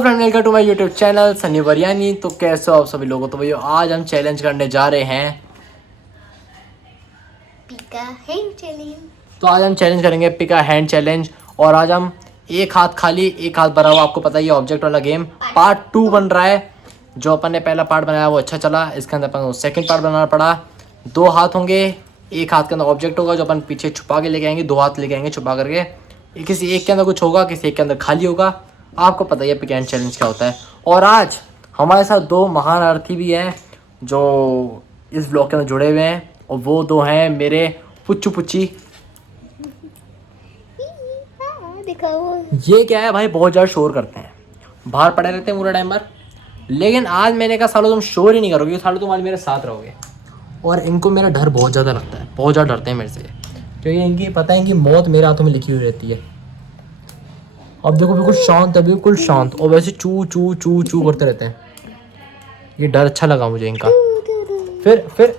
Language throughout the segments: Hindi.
Welcome to my YouTube channel Sunny Varyani. तो कैसे हो आप सभी लोगों। तो भैया आज हम चैलेंज करने जा रहे हैं पिका हैंड चैलेंज। तो आज हम चैलेंज करेंगे पिका हैंड चैलेंज। और आज हम एक हाथ खाली एक हाथ भरा हुआ, आपको पता ही है ऑब्जेक्ट वाला गेम पार्ट 2 बन रहा है। जो अपन ने पहला पार्ट बनाया वो अच्छा चला, इसके अंदर अपन को सेकंड पार्ट बनाना पड़ा। 2 हाथ होंगे, एक हाथ के अंदर ऑब्जेक्ट होगा जो अपन पीछे छुपा के लेके आएंगे, 2 हाथ लेके आएंगे छुपा करके। किसी एक के अंदर कुछ होगा, किसी एक के अंदर खाली होगा। आपको पता ही है पिक एंड चैलेंज क्या होता है। और आज हमारे साथ 2 महान अर्थी भी हैं जो इस ब्लॉग के अंदर जुड़े हुए हैं, और वो 2 हैं मेरे पुच्चू पुच्ची। दिखाओ। ये क्या है भाई, बहुत ज़्यादा शोर करते हैं, बाहर पड़े रहते हैं पूरा टाइम भर। लेकिन आज मैंने कहा सालों तुम शोर ही नहीं करोगे, सालों तुम आज मेरे साथ रहोगे। और इनको मेरा डर बहुत ज़्यादा लगता है, बहुत ज़्यादा डरते हैं मेरे से, क्योंकि इनकी पता है कि मौत मेरे हाथों में लिखी हुई रहती है। अब देखो बिल्कुल शांत है, बिल्कुल शांत, और वैसे चू चू चू चू करते रहते हैं। ये डर अच्छा लगा मुझे इनका। फिर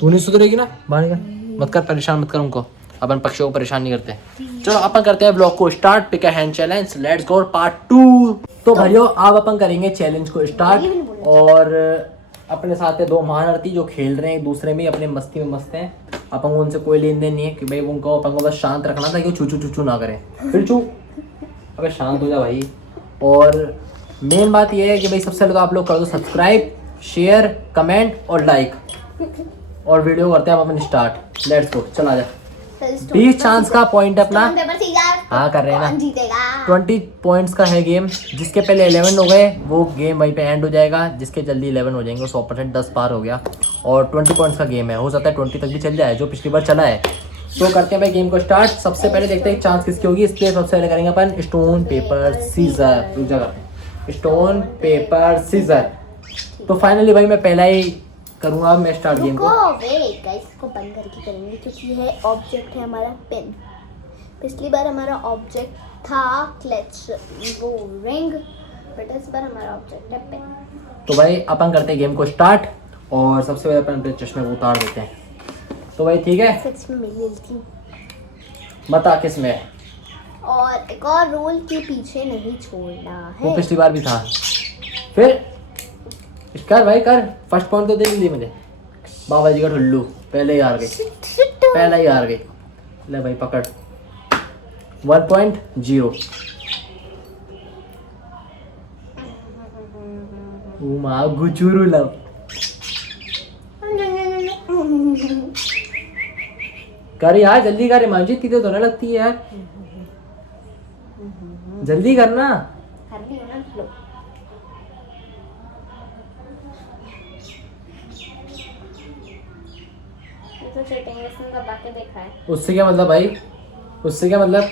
तू नहीं सुधरेगी ना, बाहर निकल, मत कर, परेशान मत कर उनको। अपन पक्षियों को परेशान नहीं करते। चलो अपन करते हैं ब्लॉग को start. Pick a hand challenge, let's go part 2। तो भाइयों अब अपन करेंगे चैलेंज को स्टार्ट। और अपने साथ है 2 महारथी जो खेल रहे हैं एक दूसरे में, अपने मस्ती में मस्त हैं। अपन को उनसे कोई लेन देन नहीं है कि भाई उनको अपन को बस शांत रखना था कि वो चू चू ना करें। फिर चू, अबे शांत हो जा भाई। और मेन बात ये है कि भाई सबसे पहले तो आप लोग कर दो सब्सक्राइब, शेयर, कमेंट और लाइक। और वीडियो करते हैं अपन स्टार्ट। लेट्स गो, चला जा। 20 चांस का पॉइंट है अपना। हाँ कर रहे हैं ना। 20 पॉइंट्स का है गेम। जिसके पहले 11 हो गए वो गेम वहीं पे एंड हो जाएगा, जिसके जल्दी 11 हो जाएंगे 100%, 10 पार हो गया। और 20 पॉइंट्स का गेम है, हो सकता है 20 तक भी चल जाए जो पिछली बार चला है। तो करते हैं भाई गेम को स्टार्ट। सबसे पहले देखते हैं चांस किसकी होगी, इसलिए सबसे पहले करेंगे अपन स्टोन पेपर सीजर। रुक जा, करते हैं स्टोन पेपर सीजर। तो फाइनली भाई मैं पहला ही करूँगा, मैं स्टार्ट गेम को। वेट गाइस, इसको बंद करके करेंगे क्योंकि है ऑब्जेक्ट है हमारा पेन। पिछली बार हमारा ऑब्जेक्ट था क्लच वो रिंग, बट इस बार हमारा ऑब्जेक्ट है पेन। तो भाई अपन करते हैं गेम को स्टार्ट। और सबसे पहले अपन अपने चश्मे को उतार देते हैं। तो भाई ठीक है, सच में मिल थी। बता किस में। और एक और रोल के पीछे नहीं छोड़ना है। वो पिछली बार भी था। फिर कर भाई कर, फर्स्ट पॉइंट तो दे दी मुझे। बाबा जी का ठुल्लू, पहले ही हार गई, पहले ही हार गई। ले भाई पकड़, 1.0। माँ गुचुरू लव। कर यार जल्दी कर, मांझी इतनी देर तो ना लगती है यार, जल्दी करना। तो चीटिंग इसने दबा के देखा है। उससे क्या मतलब भाई, उससे क्या मतलब।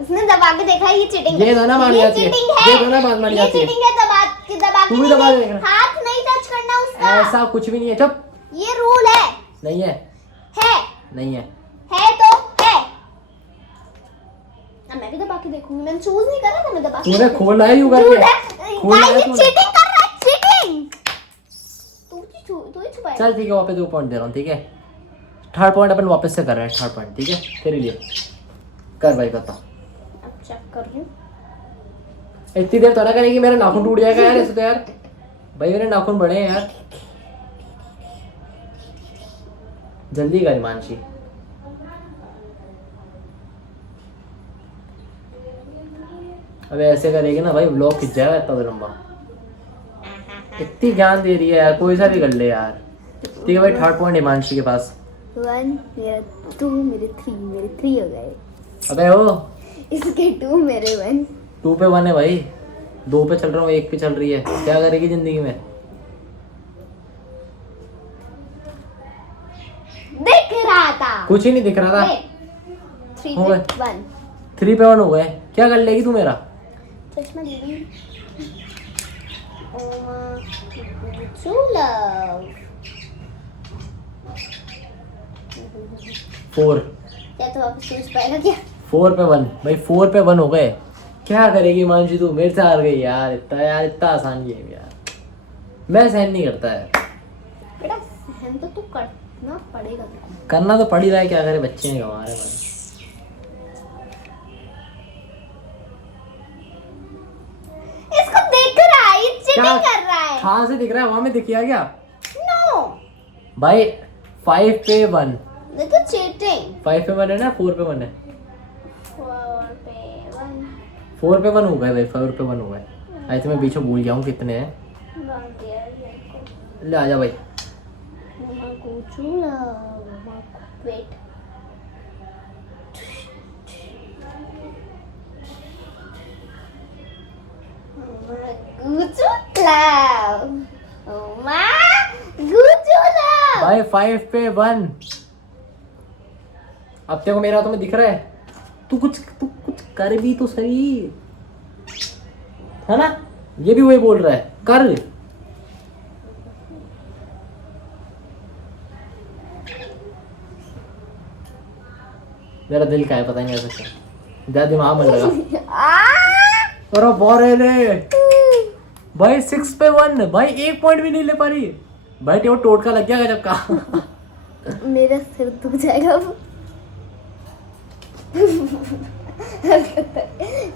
उसने दबा के देखा है, ये चीटिंग। ये दोनों मान जाती है, ये दोनों बात मान जाती है। ये चीटिंग है, दबा के तू भी दबा के देखना। हाथ नहीं टच करना उसका। ऐसा कुछ भी नहीं है, चुप। ये रूल है। नहीं है, है नहीं है, तो है। अब मैं भी दबा के देखूंगी, मैंने चूज नहीं करा था, मैं दबा के। तूने खोला है यूं करके, खोला है तूने। चीटिंग कर रहा है, चीटिंग। तू ही छुपाएगा। चल ठीक है, वापस 2 पॉइंट दे रहा हूँ, ठीक है। थर्ड पॉइंट अपन वापस से कर रहे हैं, थर्ड पॉइंट ठीक है तेरे लिए। कर भाई बता। अब चेक कर रही हूं। इतनी देर तो ना करेगी, मेरा नाखून टूट जाएगा यार ऐसे तो यार। भाई मेरे नाखून बड़े हैं यार, जल्दी कर हिमांशी। अबे ऐसे करेगी ना भाई व्लॉग खिंच जाएगा इतना लंबा। इतनी ज्ञान दे रही है यार, कोई सा भी कर ले यार। ठीक है भाई, थर्ड पॉइंट हिमांशी के पास। 1 मेरा 2 मेरे 3 हो गए। अबे ओ, इसके 2 मेरे 1। 2 पे 1 है भाई, 2 पे चल रहा हूँ, 1 पे चल रही है। क्या करेगी जिंदगी में। दिख रहा था, कुछ ही नहीं दिख रहा था। 3 हो पे गए। 1। 3 पे 1 हो गए। क्या कर लेगी तू मेरा। चश्मा दीदी। True love. 4 क्या तो आप सोच पाएगा क्या। 4 पे 1 भाई, 4 पे 1 हो गए। क्या करेगी मानसी तू, मेरे से हार गई यार। इतना आसान गेम यार, मैं सहन नहीं करता है। बेटा सहन तो तू करना पड़ेगा। करना तो पड़ ही रहा है, क्या करे, बच्चे हैं हमारे भाई। चीटिंग कर रहा है। कहाँ से दिख रहा है? वहां में दिख गया क्या? नो भाई 5 पे 1, ये तो चीटिंग। 5 पे 1 है ना, 4 पे 1 है। 4 पे 1 4 पे 1 हो गए भाई, 4 पे 1 हो गए। आई तो मैं बीच में भूल गया हूँ कितने हैं। ले आजा भाई। वेट भाई 5 पे 1। अब तेरे को मेरा तो में दिख रहा है। तू कुछ कर भी तो सही, है ना? ये भी वही बोल रहा है, कर। मेरा दिल का है, पता नहीं ऐसा क्या, ज्यादा दिमाग में लगा। अरे बोरे ले भाई 6 पे 1। भाई 1 पॉइंट भी नहीं ले पा रही भाई। तेरे को टोटका लग गया जब का। मेरा सिर दुख जाएगा अब।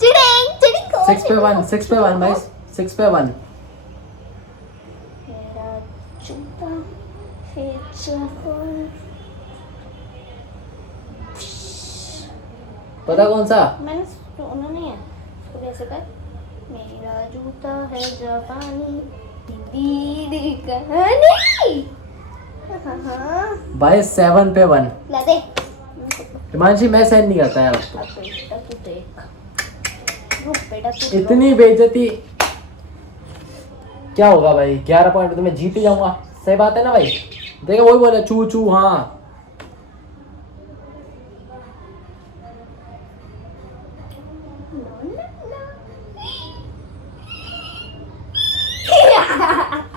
चिड़िंग चिड़िंग को 6 पे 1, 6 पे 1 भाई, 6 पे 1। मेरा जूता है चप्पल। पता कौन सा? मैंने सुना नहीं है तो कैसे कर। मेरा जूता है जापानी दीदी कहानी। हाँ भाई 7 पे 1। ला दे। हिमांशी मैं सहन नहीं करता यार। अब बेटा तू देख। रुक बेटा तू। इतनी बेइज्जती क्या होगा भाई? 11 पॉइंट तो मैं जीत ही जाऊंगा। सही बात है ना भाई? देखो वही बोला चू चू। हाँ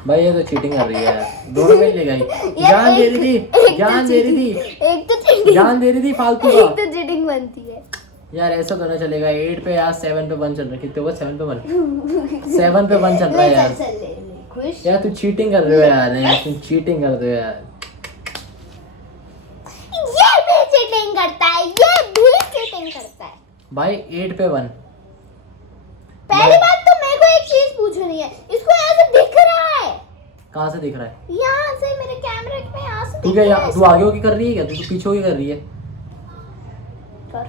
भाई ये तो चीटिंग कर रही है। दोनों में ले गई। जान दे रही थी, जान दे रही थी, एक तो चीटिंग, जान दे रही थी फालतू एक का। तो चीटिंग बनती है यार ऐसा तो ना चलेगा। 8 पे यार 7 पे 1 चल रहा है। कितने हुआ? 7 पे 1, 7 पे 1 चल रहा है यार। चल ले खुश। यार तू चीटिंग कर रहे हो यार। नहीं तुम चीटिंग कर रहे हो यार। ये भी चीटिंग करता है, ये भी चीटिंग करता है। भाई 8 पे 1। पहली बात तो मेरे को एक चीज पूछनी है, इसको ऐसे दिख रहा है। कहाँ से दिख रहा है? यहाँ से मेरे कैमरे में यहाँ से तू दिख क्या रहा है। तू आगे होके कर रही है क्या? तू पीछे होके कर रही है? कर।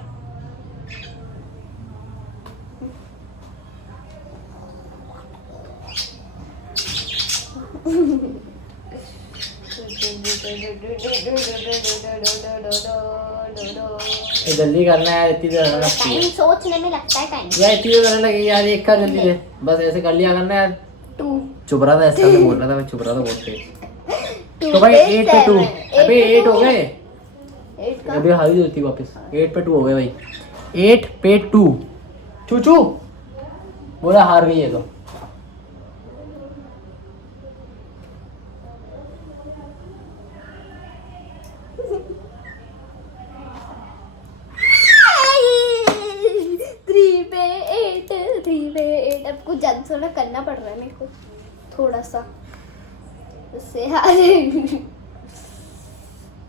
ये जल्दी करना है यार। इतनी देर लगना टाइम सोचने में लगता है टाइम। यार, इतनी देर लगने लगी यार। एक का जल्दी दे, बस ऐसे कर लिया करना यार। 2 चुप रहा था, ऐसा से बोल रहा था मैं। चुप रहा था बहुत तेज। तो भाई 8 पे 2। अबे 8 हो गए। 8 का अबे हारी होती वापस। 8 पे 2 हो गए भाई। 8 पे 2। चूचू बोला हार गई है तो। अब कुछ ज्यादा थोड़ा करना पड़ रहा है मेरे को, थोड़ा सा उससे हारे।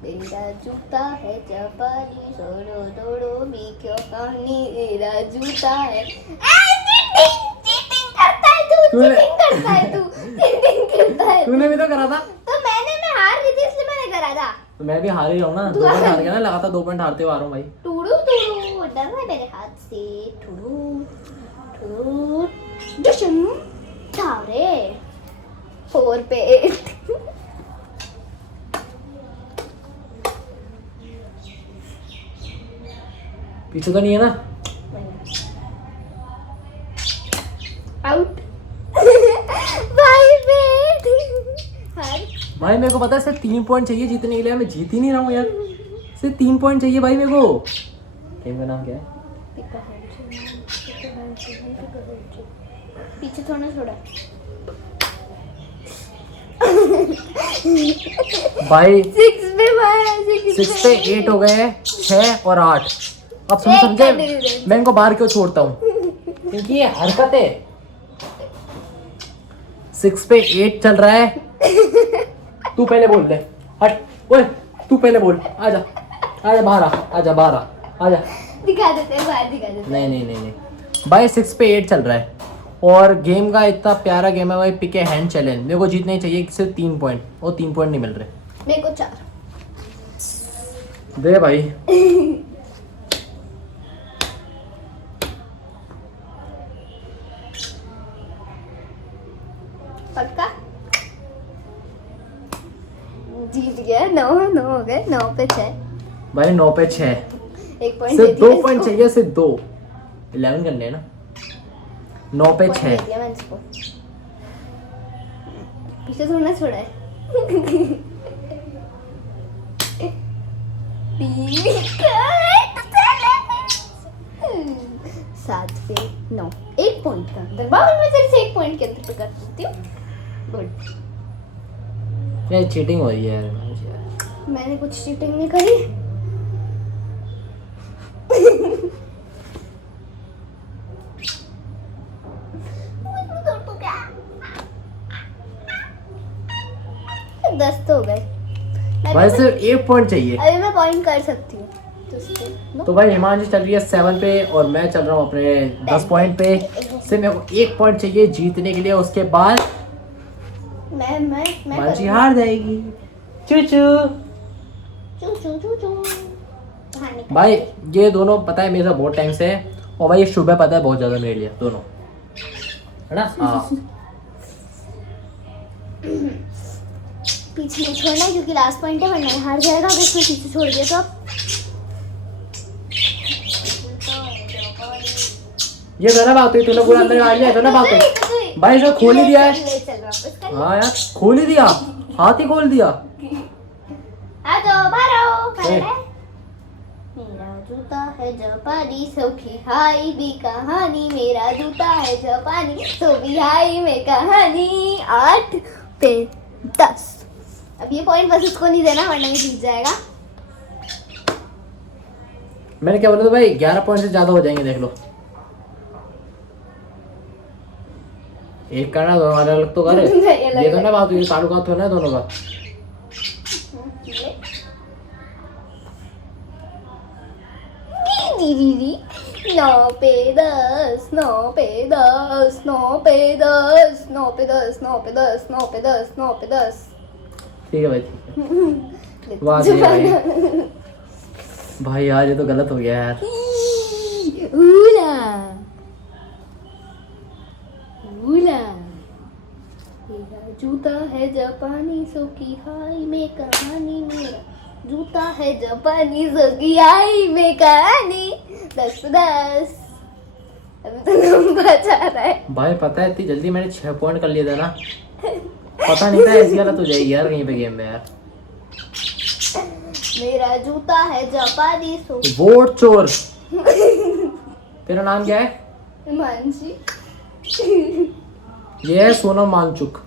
मेरा जूता है जापानी सोड़ो दोड़ो मी क्यों कहानी। मेरा जूता है। चीटिंग करता है तू, चीटिंग करता है तू, चीटिंग करता है। तूने भी तो करा था। तो मैं हार गई थी इसलिए मैंने करा था। तो मैं भी हार ही रहा हूँ ना। 2 पॉइंट हार गया ना, लगातार 2 पॉइंट हारते हुए आ रहा हूँ भाई। टूडू टूडू डर रहा है मेरे हाथ से। टूडू टूडू दुशम तारे 4 पे 8। पीछे तो नहीं है ना? आउट। भाई हार। भाई मेरे को पता है सिर्फ 3 पॉइंट चाहिए जीतने के लिए। मैं जीत ही नहीं रहा हूँ यार। सिर्फ 3 पॉइंट चाहिए भाई मेरे को। गेम का नाम क्या है? पीछे थोड़ा छोड़ा। भाई 6 पे 8 हो गए। 6 और 8। अब तुम समझे मैं इनको बाहर क्यों छोड़ता हूँ? क्योंकि ये हरकत है। 6 पे 8 चल रहा है। तू पहले बोल दे। हट ओए, तू पहले बोल। आजा आजा बाहर आ, आजा बाहर आ, आजा। दिखा देते हैं, बाहर दिखा देते हैं। नहीं नहीं नहीं नहीं भाई 6 पे 8 चल रहा है। और गेम का इतना प्यारा गेम है भाई, पिक ए हैंड चैलेंज। मेरे को जीतने ही चाहिए सिर्फ 3 पॉइंट, और 3 पॉइंट नहीं मिल रहे। मेरे को 4 दे भाई। पक्का जीत गया। 9 हो गए, 9 पे 6। भाई 9 पे 6, 1 पॉइंट सिर्फ 2 पॉइंट चाहिए, सिर्फ 2। 11 करने हैं ना। 9 पे 6। पीछे थोड़ा छोड़ा है। 7 पे 9, 1 पॉइंट का अंतर। बाबा मैं सिर्फ 1 पॉइंट के अंतर पे कर सकती हूँ। गुड। ये चीटिंग हो रही है यार। मैंने कुछ चीटिंग नहीं करी। दस तो हो गए भाई, सिर्फ 1 पॉइंट चाहिए। अभी मैं पॉइंट कर सकती हूँ तो भाई हिमांशु चल रही है 7 पे और मैं चल रहा हूँ अपने 10 पॉइंट पे। सिर्फ मेरे को 1 पॉइंट चाहिए जीतने के लिए, उसके बाद मैं हिमांशु हार जाएगी। चू चू। भाई ये दोनों पता है मेरे साथ बहुत टाइम से है, और भाई ये शुभ है पता है बहुत ज्यादा मेरे लिए, दोनों है ना। हाँ पीछे नहीं छोड़ना है क्योंकि लास्ट पॉइंट है, वरना हार जाएगा अगर इसमें पीछे छोड़ दिया तो। अब ये गलत बात हुई, तूने पूरा अंदर गाड़ लिया, गलत बात हुई भाई। इसे खोल ही दिया है। हाँ यार खोल ही दिया, हाथ ही खोल दिया। आ जाओ बारो। मेरा जूता है जापानी, सौखी हाई भी कहानी। मेरा जूता है जापानी, सो भी हाई में कहानी। 8 पे 10। अब ये पॉइंट बस इसको नहीं देना, वरना ये जीत जाएगा। मैंने क्या बोला था भाई, 11 पॉइंट से ज्यादा हो जाएंगे, देख लो। एक करना, दोनों अलग अलग तो करे। ये तो ना बात हुई, ताल्लुकात होना है दोनों का। दीदी 9 पे 10, 9 पे 10, 9 पे 10, 9 पे 10, 9 पे 10, 9 पे 10, 9 पे 10। ठीक है भाई, ठीक है। वाह जी भाई। भाई यार ये तो गलत हो गया यार। ऊला ऊला। मेरा जूता है जापानी, सो की हाई में कहानी। मेरा जूता है जापानी, सो की हाई में कहानी। 10 पे 10। अभी तो लंबा जा रहा है भाई पता है इतनी जल्दी मैंने 6 पॉइंट कर लिया था ना, पता नहीं था ऐसी गलत हो जाएगी यार कहीं पे गेम में यार। मेरा जूता है जापानी, सो वोट चोर। तेरा नाम क्या है? मानसी। ये है सोनम मानचुक।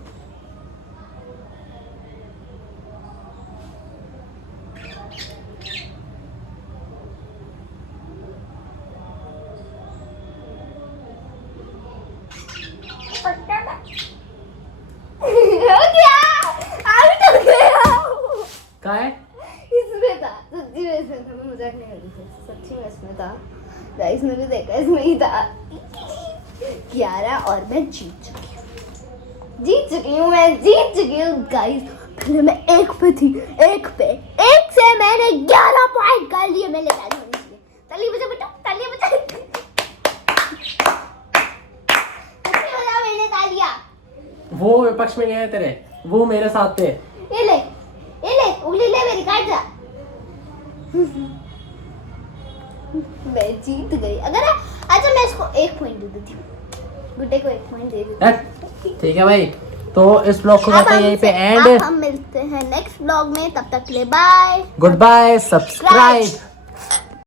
क्या है? इसमें था, सच्ची में इसमें था। मैं मजाक नहीं कर रही थी, सच्ची में इसमें था। गाइस ने भी देखा, इसमें ही था। 11 और मैं जीत चुकी हूँ गाइस। पहले मैं 1 पे थी, 1 से मैंने 11 पॉइंट कर लिए। मैंने ताली बजानी चाहिए। ताली बजा बेटा, ताली बजा। ताली बजा, मैंने तालियां। वो विपक्ष में नहीं है तेरे, वो मेरे साथ थे। ये ले उंगली ले मेरी, काट जा। मैं जीत गई। अगर अच्छा मैं इसको 1 पॉइंट दे देती हूँ, गुड्डे को 1 पॉइंट दे देती हूँ। ठीक है भाई, तो इस ब्लॉग को करते हैं यहीं पे एंड। हम मिलते हैं नेक्स्ट ब्लॉग में, तब तक के लिए बाय, गुड बाय, सब्सक्राइब।